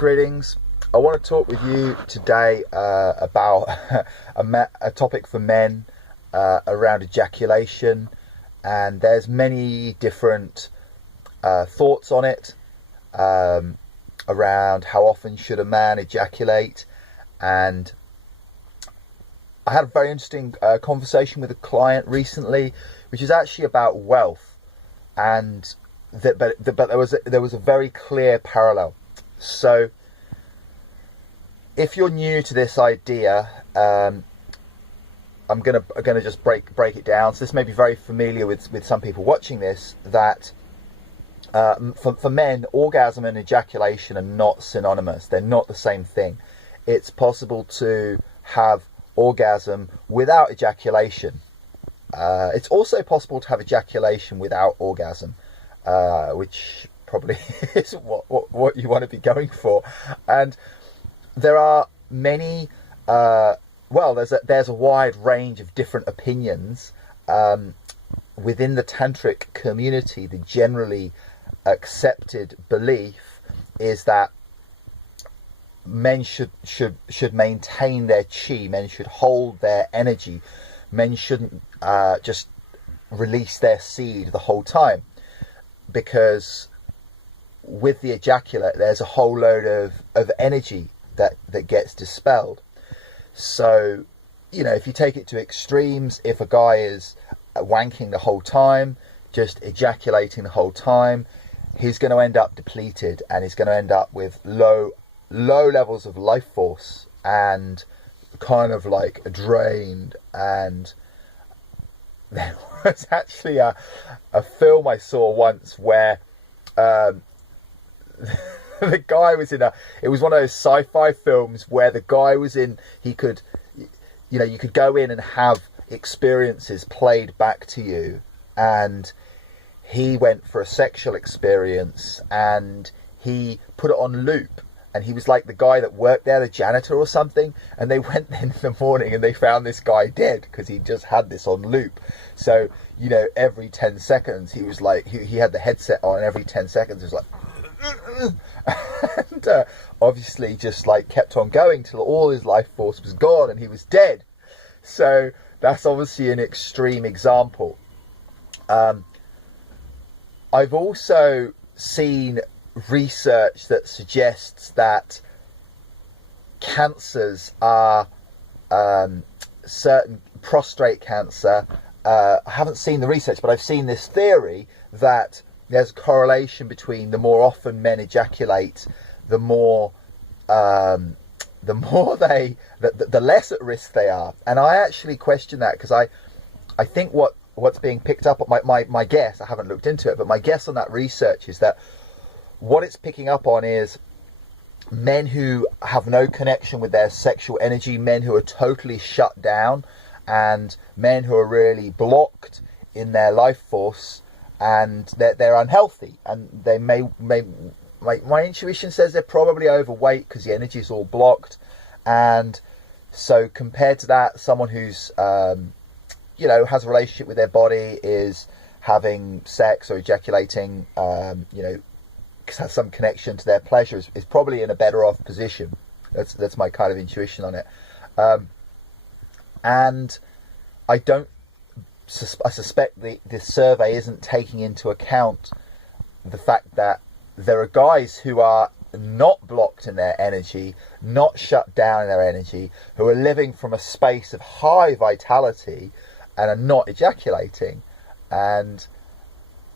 Greetings. I want to talk with you today about a topic for men around ejaculation, and there's many different thoughts on it around how often should a man ejaculate. And I had a very interesting conversation with a client recently, which is actually about wealth, and but there was a very clear parallel. So if you're new to this idea, I'm gonna just break it down. So this may be very familiar with some people watching this, that for men, orgasm and ejaculation are not synonymous. They're not the same thing. It's possible to have orgasm without ejaculation. It's also possible to have ejaculation without orgasm, which probably isn't what you want to be going for. And there are many, there's a wide range of different opinions within the tantric community. The generally accepted belief is that men should maintain their chi, men should hold their energy, men shouldn't just release their seed the whole time, because with the ejaculate there's a whole load of energy that gets dispelled. So, you know, if you take it to extremes, if a guy is wanking the whole time, just ejaculating the whole time, he's going to end up depleted, and he's going to end up with low levels of life force and kind of like drained. And there was actually a film I saw once where the guy was it was one of those sci-fi films where the guy was you could go in and have experiences played back to you, and he went for a sexual experience and he put it on loop, and he was like the guy that worked there, the janitor or something, and they went in the morning and they found this guy dead because he just had this on loop. So, you know, every 10 seconds he was like, he had the headset on, and every 10 seconds he was like and obviously just like kept on going till all his life force was gone and he was dead. So that's obviously an extreme example. I've also seen research that suggests that cancers are certain prostate cancer. I haven't seen the research, but I've seen this theory that there's a correlation between the more often men ejaculate, the less at risk they are. And I actually question that, because I think what's being picked up, my guess, I haven't looked into it, but my guess on that research is that what it's picking up on is men who have no connection with their sexual energy, men who are totally shut down, and men who are really blocked in their life force, and they're unhealthy, and they may my intuition says they're probably overweight because the energy is all blocked. And so compared to that, someone who's has a relationship with their body, is having sex or ejaculating, has some connection to their pleasure, is probably in a better off position. That's my kind of intuition on it. And I suspect this survey isn't taking into account the fact that there are guys who are not blocked in their energy, not shut down in their energy, who are living from a space of high vitality and are not ejaculating. And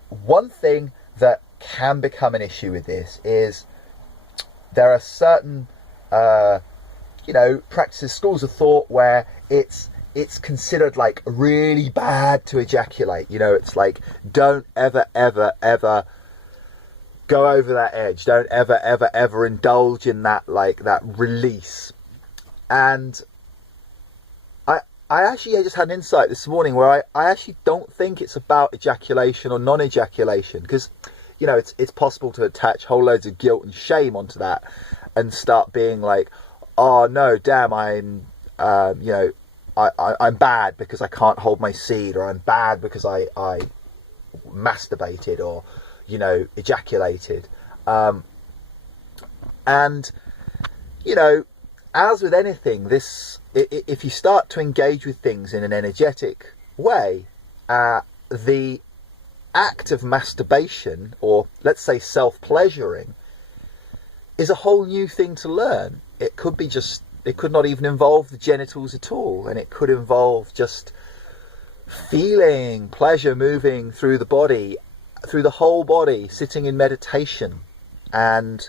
one thing that can become an issue with this is there are certain practices, schools of thought, where it's considered like really bad to ejaculate. It's like, don't ever go over that edge. Don't ever indulge in that release. And I actually just had an insight this morning where I actually don't think it's about ejaculation or non-ejaculation, because it's possible to attach whole loads of guilt and shame onto that and start being like, oh no, damn, I'm bad because I can't hold my seed, or I'm bad because I masturbated or ejaculated. And, you know, as with anything, if you start to engage with things in an energetic way, the act of masturbation, or let's say self-pleasuring, is a whole new thing to learn. It could not even involve the genitals at all, and it could involve just feeling pleasure moving through the body, through the whole body, sitting in meditation, and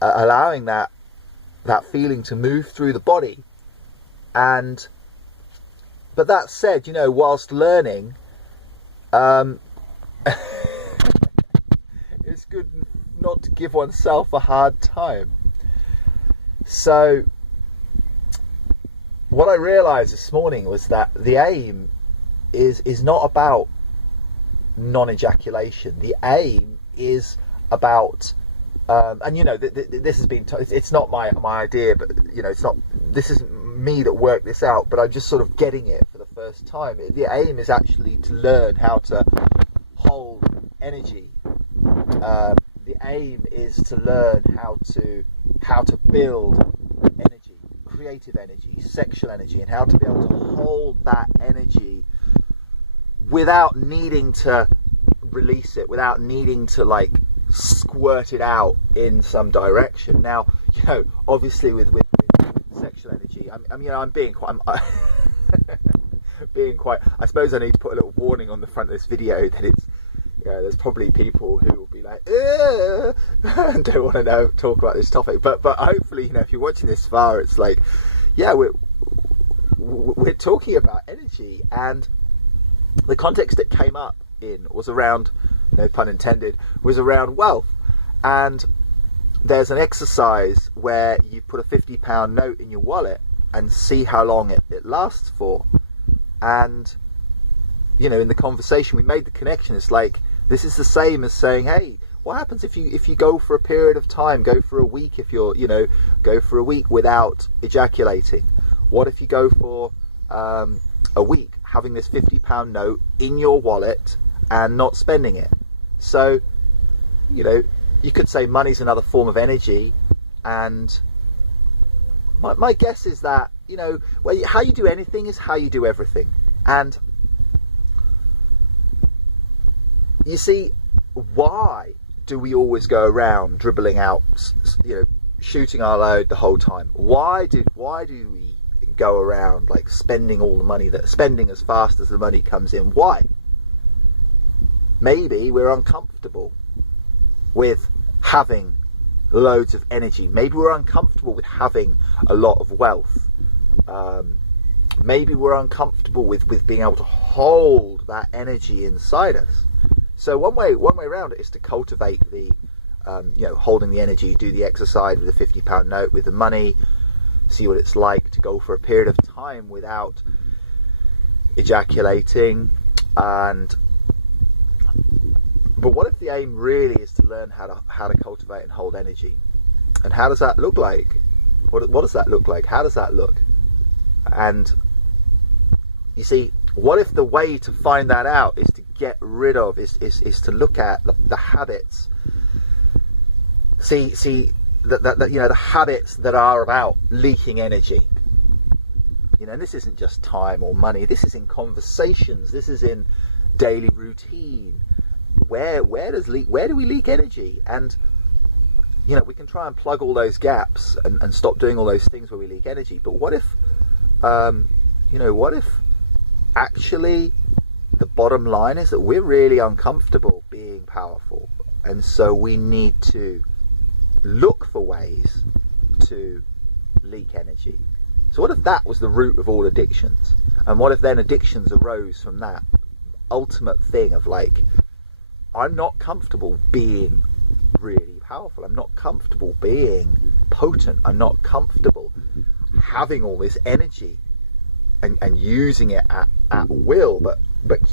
allowing that feeling to move through the body. But that said, you know, whilst learning, it's good not to give oneself a hard time. So what I realized this morning was that the aim is not about non-ejaculation. The aim is about and you know, this has been it's not my idea, but you know, this isn't me that worked this out, but I'm just sort of getting it for the first time. The aim is actually to learn how to hold energy. The aim is to learn how to build energy, creative energy, sexual energy, and how to be able to hold that energy without needing to release it, without needing to like squirt it out in some direction. Now, you know, obviously with sexual energy, I'm being quite I suppose I need to put a little warning on the front of this video that it's, you know, there's probably people who will be like, and don't want to talk about this topic, but hopefully, you know, if you're watching this far, it's like, yeah, we're talking about energy, and the context it came up in was around, no pun intended, was around wealth. And there's an exercise where you put a £50 note in your wallet and see how long it lasts for. And, you know, in the conversation we made the connection. It's like, this is the same as saying, hey, what happens if you go for a period of time, go for a week, if you're, you know, go for a week without ejaculating? What if you go for a week having this £50 note in your wallet and not spending it? So, you know, you could say money's another form of energy, and my guess is that, you know, well, how you do anything is how you do everything. And you see, why do we always go around dribbling out, you know, shooting our load the whole time? Why do we go around like spending as fast as the money comes in? Why? Maybe we're uncomfortable with having loads of energy. Maybe we're uncomfortable with having a lot of wealth. Maybe we're uncomfortable with being able to hold that energy inside us. So one way around it is to cultivate the, you know, holding the energy, do the exercise with a £50 note, with the money, see what it's like to go for a period of time without ejaculating. But what if the aim really is to learn how to cultivate and hold energy? And how does that look like? What does that look like? How does that look? And you see, what if the way to find that out is to get rid of, is to look at the habits? See that you know, the habits that are about leaking energy. You know, and this isn't just time or money. This is in conversations. This is in daily routine. Where do we leak energy? And you know, we can try and plug all those gaps and stop doing all those things where we leak energy. But what if, you know, what if actually the bottom line is that we're really uncomfortable being powerful, and so we need to look for ways to leak energy? So what if that was the root of all addictions? And what if then addictions arose from that ultimate thing of like, I'm not comfortable being really powerful. I'm not comfortable being potent. I'm not comfortable having all this energy and using it at will, but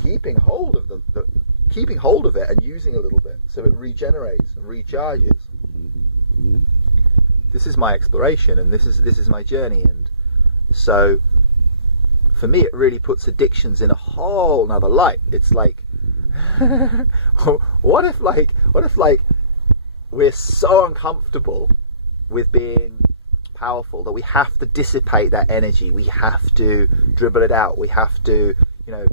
keeping hold of it and using a little bit so it regenerates and recharges. This is my exploration, and this is my journey. And so for me, it really puts addictions in a whole nother light. It's like, what if we're so uncomfortable with being powerful, that we have to dissipate that energy, we have to dribble it out, we have to, you know.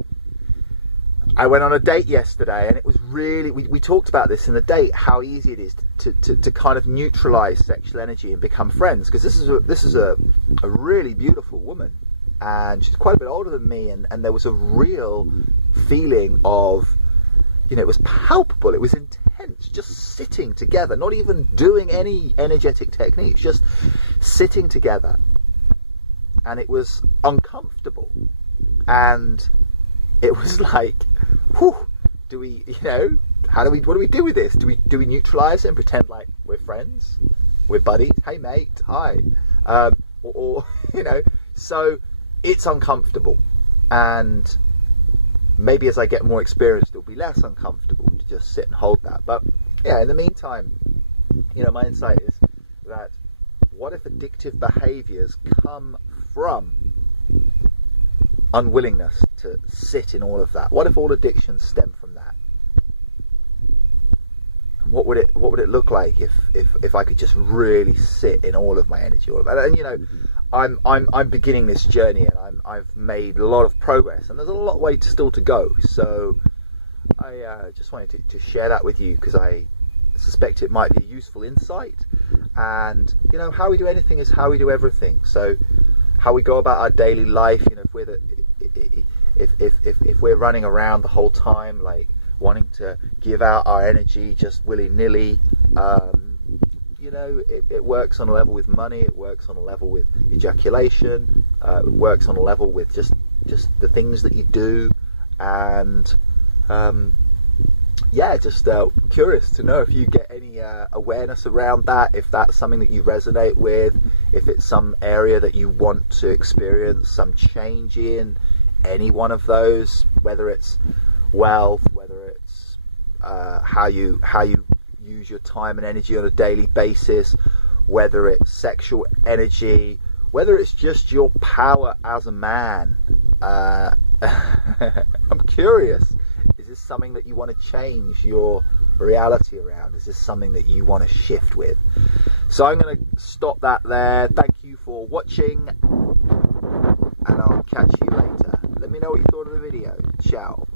I went on a date yesterday, and it was really, we talked about this in the date, how easy it is to kind of neutralize sexual energy and become friends, because this is a really beautiful woman, and she's quite a bit older than me, and there was a real feeling of, you know, it was palpable, it was intense, just sitting together, not even doing any energetic techniques, just sitting together, and it was uncomfortable, and it was like, whew, do we, you know, what do we do with this? Do we neutralize it and pretend like we're friends, we're buddies, hey mate, hi, or you know, so it's uncomfortable, and maybe as I get more experienced, it'll be less uncomfortable to just sit and hold that. But yeah, in the meantime, you know, my insight is that what if addictive behaviors come from unwillingness to sit in all of that? What if all addictions stem from that? And what would it look like if I could just really sit in all of my energy, all of that? And you know, I'm beginning this journey, and I've made a lot of progress, and there's a lot way still to go. So I just wanted to share that with you, because I suspect it might be a useful insight. And you know, how we do anything is how we do everything. So how we go about our daily life, you know, if we're running around the whole time, like wanting to give out our energy just willy-nilly, you know, it works on a level with money, it works on a level with ejaculation, it works on a level with just the things that you do. And yeah, just curious to know if you get any awareness around that, if that's something that you resonate with, if it's some area that you want to experience some change in, any one of those, whether it's wealth, whether it's how you use your time and energy on a daily basis, whether it's sexual energy, whether it's just your power as a man. I'm curious. Is this something that you want to change your reality around? Is this something that you want to shift with? So I'm going to stop that there. Thank you for watching, and I'll catch you later. Let me know what you thought of the video. Ciao.